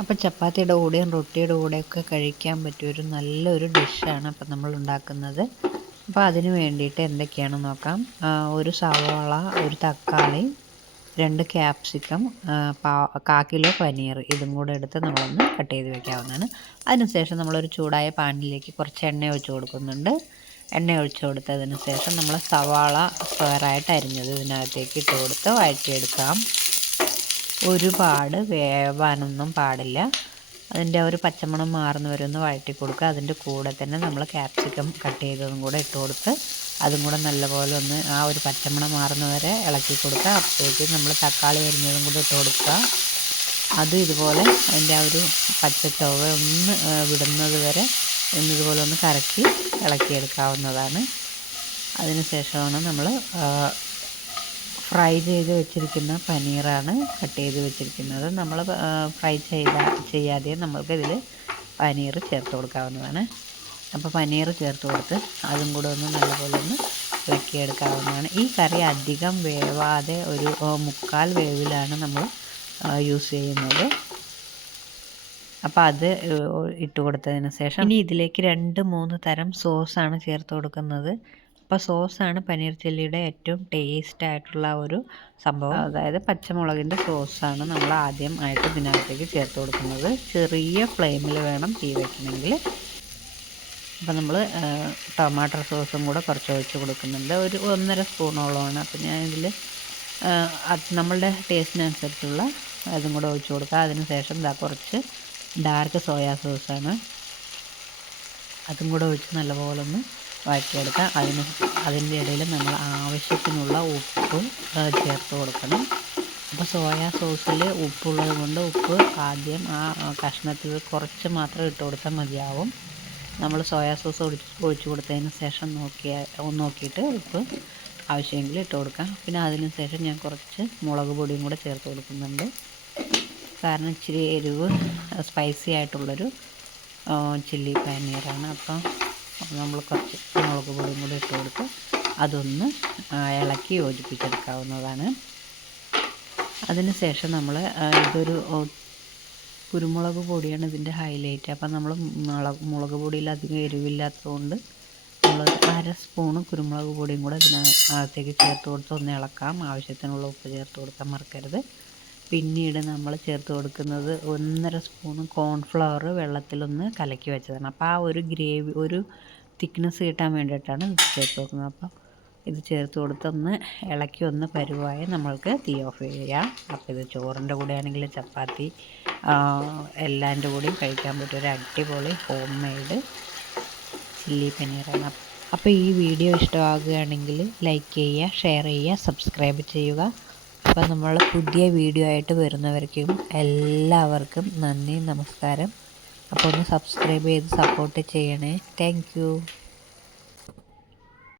അപ്പോൾ ചപ്പാത്തിയുടെ കൂടെയും റൊട്ടിയുടെ കൂടെയൊക്കെ കഴിക്കാൻ പറ്റിയൊരു നല്ലൊരു ഡിഷാണ് അപ്പോൾ നമ്മൾ ഉണ്ടാക്കുന്നത്. അപ്പോൾ അതിന് വേണ്ടിയിട്ട് എന്തൊക്കെയാണെന്ന് നോക്കാം. ഒരു സവാള, ഒരു തക്കാളി, 2 ക്യാപ്സിക്കം, 1/4 കിലോ പനീർ, ഇതും കൂടെ എടുത്ത് നമ്മളൊന്ന് കട്ട് ചെയ്ത് വെക്കാവുന്നതാണ്. അതിനുശേഷം നമ്മളൊരു ചൂടായ പാനിലേക്ക് കുറച്ച് എണ്ണ ഒഴിച്ച് കൊടുക്കുന്നുണ്ട്. എണ്ണ ഒഴിച്ച് കൊടുത്തതിന് ശേഷം നമ്മൾ സവാള സ്ക്വയറായിട്ട് അരിഞ്ഞത് ഇതിനകത്തേക്ക് ഇട്ട് കൊടുത്ത് വഴറ്റിയെടുക്കാം. ഒരുപാട് വേവാനൊന്നും പാടില്ല. അതിൻ്റെ ഒരു പച്ചമണം മാറുന്ന വരെ ഒന്ന് വഴറ്റി കൊടുക്കുക. അതിൻ്റെ കൂടെ തന്നെ നമ്മൾ ക്യാപ്സിക്കം കട്ട് ചെയ്തതും കൂടെ ഇട്ട് കൊടുത്ത് അതും കൂടെ നല്ലപോലെ ഒന്ന് ആ ഒരു പച്ചമണം മാറുന്ന വരെ ഇളക്കി കൊടുക്കുക. അപ്പോഴേക്കും നമ്മൾ തക്കാളി അരിഞ്ഞതും കൂടെ ഇട്ട് കൊടുക്കുക. അതും ഇതുപോലെ അതിൻ്റെ ആ ഒരു പച്ച ചുവ ഒന്ന് വിടുന്നത് വരെ ഇതുപോലെ ഒന്ന് കറക്കി ഇളക്കിയെടുക്കാവുന്നതാണ്. അതിന് ശേഷമാണ് നമ്മൾ ഫ്രൈ ചെയ്ത് വെച്ചിരിക്കുന്ന പനീറാണ് കട്ട് ചെയ്ത് വെച്ചിരിക്കുന്നത്. നമ്മൾ ഫ്രൈ ചെയ്യാതെ നമ്മൾക്ക് ഇതിൽ പനീർ ചേർത്ത് കൊടുക്കാവുന്നതാണ്. അപ്പോൾ പനീർ ചേർത്ത് കൊടുത്ത് അതും കൂടെ ഒന്ന് നല്ലപോലെ ഒന്ന് ഇളക്കിയെടുക്കാവുന്നതാണ്. ഈ കറി അധികം വേവാതെ ഒരു 1/4 വേവിലാണ് നമ്മൾ യൂസ് ചെയ്യുന്നത്. അപ്പോൾ അത് ഇട്ട് കൊടുത്തതിന് ശേഷം ഇനി ഇതിലേക്ക് 2-3 തരം സോസാണ് ചേർത്ത് കൊടുക്കുന്നത്. അപ്പോൾ സോസാണ് പനീർ ചില്ലിയുടെ ഏറ്റവും ടേസ്റ്റ് ആയിട്ടുള്ള ഒരു സംഭവം. അതായത് പച്ചമുളകിൻ്റെ സോസാണ് നമ്മൾ ആദ്യം ആയിട്ട് ഇതിനകത്തേക്ക് ചേർത്ത് കൊടുക്കുന്നത്. ചെറിയ ഫ്ലെയിമിൽ വേണം തീ വയ്ക്കണമെങ്കിൽ. അപ്പോൾ നമ്മൾ ടൊമാറ്റോ സോസും കൂടെ കുറച്ച് ഒഴിച്ച് കൊടുക്കുന്നുണ്ട്. ഒരു 1.5 സ്പൂണോളമാണ്. അപ്പോൾ ഞാൻ ഇതിൽ നമ്മളുടെ ടേസ്റ്റിനനുസരിച്ചുള്ള അതും കൂടെ ഒഴിച്ച് കൊടുക്കുക. അതിന് ശേഷം കുറച്ച് ഡാർക്ക് സോയാ സോസാണ്, അതും കൂടെ ഒഴിച്ച് നല്ലപോലെ ഒന്ന് വഴറ്റിയെടുക്കുക. അതിൻ്റെ ഇടയിൽ നമ്മൾ ആവശ്യത്തിനുള്ള ഉപ്പ് ചേർത്ത് കൊടുക്കണം. അപ്പോൾ സോയാ സോസിൽ ഉപ്പുള്ളത് കൊണ്ട് ഉപ്പ് ആദ്യം ആ കഷ്ണത്തിൽ കുറച്ച് മാത്രം ഇട്ട് കൊടുത്താൽ മതിയാവും. നമ്മൾ സോയാ സോസ് ഒഴിച്ച് കൊടുത്തതിന് ശേഷം നോക്കിയിട്ട് ഉപ്പ് ആവശ്യമെങ്കിൽ ഇട്ട് കൊടുക്കാം. പിന്നെ അതിന് ശേഷം ഞാൻ കുറച്ച് മുളക് പൊടിയും കൂടെ ചേർത്ത് കൊടുക്കുന്നുണ്ട്. കാരണം ഇച്ചിരി എരിവ് സ്പൈസി ആയിട്ടുള്ളൊരു ചില്ലി പനീറാണ്. അപ്പം നമ്മൾ കുറച്ച് മുളക് പൊടിയും കൂടി ഇട്ട് കൊടുത്ത് അതൊന്ന് ഇളക്കി യോജിപ്പിച്ചെടുക്കാവുന്നതാണ്. അതിന് ശേഷം നമ്മൾ ഇതൊരു കുരുമുളക് പൊടിയാണ് ഇതിൻ്റെ ഹൈലൈറ്റ്. അപ്പം നമ്മൾ മുളക് പൊടിയിൽ അധികം എരിവില്ലാത്തതുകൊണ്ട് നമ്മൾ 1/2 സ്പൂണ് കുരുമുളക് പൊടിയും കൂടെ ഇതിനകത്തേക്ക് ചേർത്ത് കൊടുത്ത് ഒന്ന് ഇളക്കാം. ആവശ്യത്തിനുള്ള ഉപ്പ് ചേർത്ത് കൊടുക്കാൻ മറക്കരുത്. പിന്നീട് നമ്മൾ ചേർത്ത് കൊടുക്കുന്നത് 1.5 സ്പൂണ് കോൺഫ്ലവർ വെള്ളത്തിലൊന്ന് കലക്കി വെച്ചതാണ്. അപ്പോൾ ആ ഒരു ഗ്രേവി ഒരു തിക്നെസ് കിട്ടാൻ വേണ്ടിയിട്ടാണ് ഇത് ചേർത്ത് കൊടുക്കുന്നത്. അപ്പോൾ ഇത് ചേർത്ത് കൊടുത്തൊന്ന് ഇളക്കി ഒന്ന് പരുവായി നമ്മൾക്ക് തീ ഓഫ് ചെയ്യാം. അപ്പോൾ ഇത് ചോറിൻ്റെ കൂടെ ആണെങ്കിൽ ചപ്പാത്തി എല്ലാൻ്റെ കൂടെയും കഴിക്കാൻ പറ്റിയ ഒരു അടിപൊളി ഹോം മെയ്ഡ് ചില്ലി പനീറാണ്. അപ്പോൾ ഈ വീഡിയോ ഇഷ്ടമാകുകയാണെങ്കിൽ ലൈക്ക് ചെയ്യുക, ഷെയർ ചെയ്യുക, സബ്സ്ക്രൈബ് ചെയ്യുക. അപ്പോൾ നമ്മൾ പുതിയ വീഡിയോ ആയിട്ട് വരുന്നവർക്കും എല്ലാവർക്കും നന്ദി, നമസ്കാരം. അപ്പോൾ ഒന്ന് സബ്സ്ക്രൈബ് ചെയ്ത് സപ്പോർട്ട് ചെയ്യണേ. Thank you.